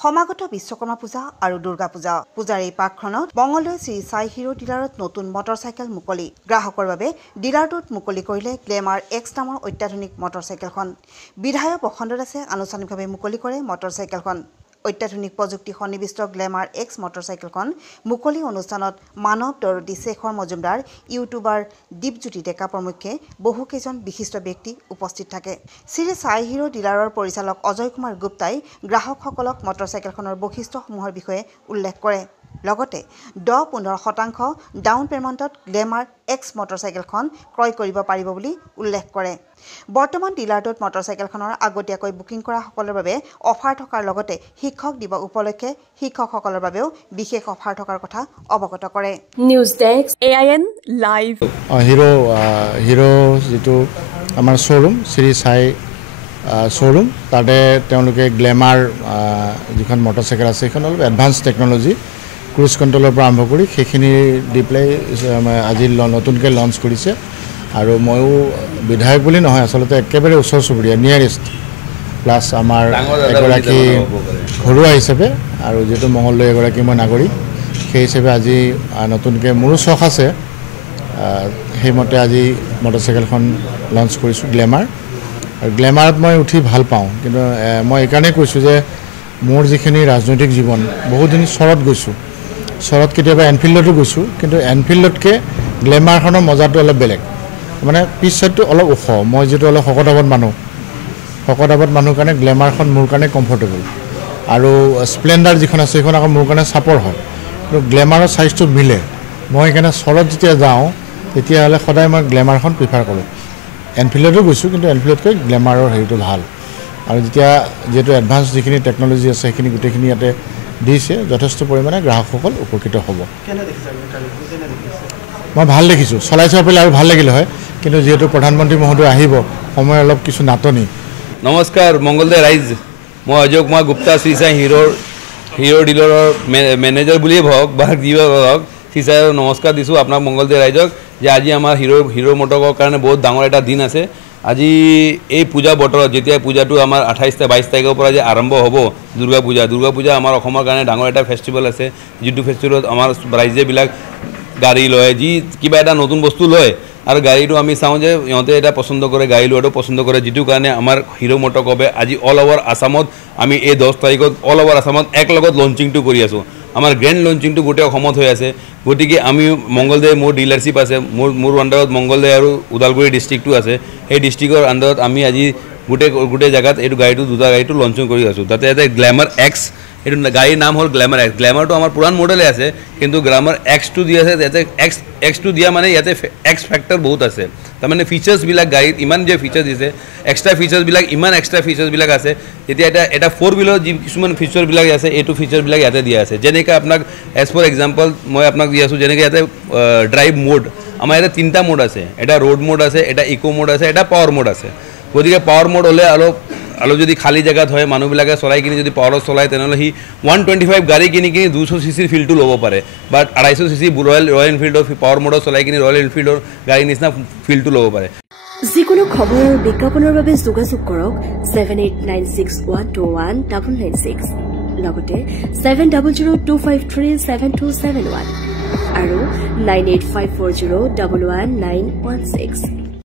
সমাগত বিশ্বকৰ্মা পূজা আৰু দুৰ্গা পূজা পূজাৰ এই পাকখনত মঙলদৈ শ্ৰী সাই হিৰো ডিলাৰত নতুন মটৰচাইকেল মুকলি গ্ৰাহকৰ বাবে ডিলাৰটোত মুকলি কৰিলে গ্লেমাৰ এক্স নামৰ অত্যাধুনিক মটৰচাইকেলখন বিধায়ক বসন্ত দাসে আনুষ্ঠানিকভাৱে মুকলি কৰে মটৰচাইকেলখন অত্যাধুনিক প্ৰযুক্তি সন্নিবিষ্ট গ্লেমাৰ এক্স মটৰচাইকেলখন মুকলি অনুষ্ঠানত মানৱ দৰদী শেখৰ মজুমদাৰ ইউটিউবাৰ দীপজ্যোতি ডেকা প্ৰমুখ্যে বহুকেইজন বিশিষ্ট ব্যক্তি উপস্থিত থাকে শ্ৰী সাই হিৰো ডিলাৰৰ পৰিচালক অজয় কুমাৰ গুপ্তাই গ্ৰাহকসকলক মটৰচাইকেলখনৰ বৈশিষ্ট্যসমূহৰ বিষয়ে উল্লেখ কৰে লগতে 10-15% ডাউন পেমেণ্টত গ্লেমাৰ এক্স মটৰচাইকেলখন ক্ৰয় কৰিব পাৰিব বুলি উল্লেখ কৰে বৰ্তমান ডিলাৰটোত মটৰচাইকেলখনৰ আগতীয়াকৈ বুকিং কৰা সকলৰ বাবে অফাৰ থকাৰ লগতে শিক্ষক দিৱস উপলক্ষে শিক্ষকসকলৰ বাবেও বিশেষ অফাৰ থকাৰ কথা অৱগত কৰে news desk AIN live hero যেটো আমাৰ শ্বৰুম শ্ৰী সাই শ্বৰুম তাতে তেওঁলোকে গ্লেমাৰ যিখন মটৰচাইকেল আছে সেইখন অলপ এডভান্স টেকনলজি ক্ৰুজ কণ্ট্ৰলৰ পৰা আৰম্ভ কৰি সেইখিনি দি পেলাই আজি নতুনকৈ লঞ্চ কৰিছে আৰু ময়ো বিধায়ক বুলি নহয় আচলতে একেবাৰে ওচৰ চুবুৰীয়া নিয়াৰেষ্ট প্লাছ আমাৰ এগৰাকী ঘৰুৱা হিচাপে আৰু যিহেতু মঙলদৈ এগৰাকী মই নাগৰিক সেই হিচাপে আজি নতুনকৈ মোৰো চখ আছে সেইমতে আজি মটৰচাইকেলখন লঞ্চ কৰিছোঁ গ্লেমাৰ আৰু গ্লেমাৰত মই উঠি ভাল পাওঁ কিন্তু মই এইকাৰণে কৈছোঁ যে মোৰ যিখিনি ৰাজনৈতিক জীৱন বহুদিন চৰত গৈছোঁ চৰত কেতিয়াবা এনফিল্ডতো গৈছোঁ কিন্তু এনফিল্ডতকৈ গ্লেমাৰখনৰ মজাটো অলপ বেলেগ মানে পিছ চাইডটো অলপ ওখ মই যিটো অলপ শকতাৱত মানুহ কাৰণে গ্লেমাৰখন মোৰ কাৰণে কমফৰ্টেবল আৰু স্প্লেণ্ডাৰ যিখন আছে সেইখন আকৌ মোৰ কাৰণে চাপৰ হয় কিন্তু গ্লেমাৰৰ চাইজটো মিলে মই সেইকাৰণে চৰত যেতিয়া যাওঁ তেতিয়াহ'লে সদায় মই গ্লেমাৰখন প্ৰিফাৰ কৰোঁ এনফিল্ডতো গৈছোঁ কিন্তু এনফিল্ডতকৈ গ্লেমাৰৰ হেৰিটো ভাল আৰু যেতিয়া যিহেতু এডভান্স যিখিনি টেকনলজি আছে সেইখিনি গোটেইখিনি ইয়াতে দিছে যথেষ্ট পৰিমাণে গ্ৰাহকসকল উপকৃত হ'ব মই ভাল দেখিছোঁ চলাই চাব পাৰিলে আৰু ভাল লাগিলে হয় কিন্তু যিহেতু প্ৰধানমন্ত্ৰী মহোদয় আহিব সময় অলপ কিছু নাটনি নমস্কাৰ মংগলদৈ ৰাইজ মই অজয় কুমাৰ গুপ্তা শ্ৰী সাই হিৰো ডিলাৰৰ মেনেজাৰ বুলিয়ে হওক বা যিয়ে হওক শ্ৰী সাই নমস্কাৰ দিছোঁ আপোনাক মংগলদৈ ৰাইজক যে আজি আমাৰ হিৰো মটৰৰ কাৰণে বহুত ডাঙৰ এটা দিন আছে আজি এই পূজা বতৰত যেতিয়া পূজাটো আমাৰ 28-22 তাৰিখৰ পৰা যে আৰম্ভ হ'ব দুৰ্গা পূজা আমাৰ অসমৰ কাৰণে ডাঙৰ এটা ফেষ্টিভেল আছে যিটো ফেষ্টিভেলত আমাৰ ৰাইজেবিলাক গাড়ী লয় যি কিবা এটা নতুন বস্তু লয় আৰু গাড়ীটো আমি চাওঁ যে ইহঁতে এটা পচন্দ কৰে গাড়ী লোৱাটো পচন্দ কৰে যিটো কাৰণে আমাৰ হিৰো মটৰকবে আজি অল অভাৰ আসামত আমি এই 10 তাৰিখত অল অভাৰ আসামত এক লগত লঞ্চিংটো কৰি আছোঁ আমাৰ গ্ৰেণ্ড লঞ্চিংটো গোটেই অসমত হৈ আছে গতিকে আমি মংগলদৈ মোৰ ডিলাৰশ্বিপ আছে মোৰ আণ্ডাৰত মংগলদৈ আৰু ওদালগুৰি ডিষ্ট্ৰিক্টটো আছে সেই ডিষ্ট্ৰিক্টৰ আণ্ডাৰত আমি আজি গোটেই জেগাত এইটো গাড়ীটো দুটা গাড়ীটো লঞ্চিং কৰি আছোঁ তাতে এটা গ্লেমাৰ এক্স এইটো গাড়ীৰ নাম হ'ল গ্লেমাৰ এক্স গ্লেমাৰটো আমাৰ পুৰাণ মডেলে আছে কিন্তু গ্লেমাৰ এক্সটো দি আছে ইয়াতে এক্সটো দিয়া মানে ইয়াতে এক্স ফেক্টৰ বহুত আছে তাৰমানে ফিচাৰ্ছবিলাক গাড়ীত ইমান যে ফিচাৰ্ছ দিছে এক্সট্ৰা ফিচাৰ্ছবিলাক ইমান এক্সট্ৰা ফিচাৰ্ছবিলাক আছে এতিয়া এটা 4-wheeler যি কিছুমান ফিচাৰবিলাক আছে এইটো ফিচাৰবিলাক ইয়াতে দিয়া আছে যেনেকৈ আপোনাক এজ ফৰ এক্সাম্পল মই আপোনাক দি আছোঁ যেনেকৈ ইয়াতে ড্ৰাইভ মোড আমাৰ ইয়াতে 3টা মোড আছে এটা ৰোড মোড আছে এটা ইকো মোড আছে এটা পাৱাৰ মোড আছে গতিকে পাৱাৰ মোড হ'লে অলপ যদি খালী জেগাত হয় মানুহবিলাকে চলাই কিনি যদি পাৱাৰত চলায় তেনেহ'লে সি 125 গাড়ী কিনি 200 cc ফিল্ডটো ল'ব পাৰে বাট 250 cc ৰয়েল এনফিল্ডৰ পাৱাৰ মোডত চলাই কিনি ৰয়েল এনফিল্ডৰ গাড়ীৰ নিচিনা ফিল্ডটো ল'ব পাৰে যিকোনো খবৰ বিজ্ঞাপনৰ বাবে যোগাযোগ কৰক 7896121996 লগতে 7002537271 আৰু 9854011916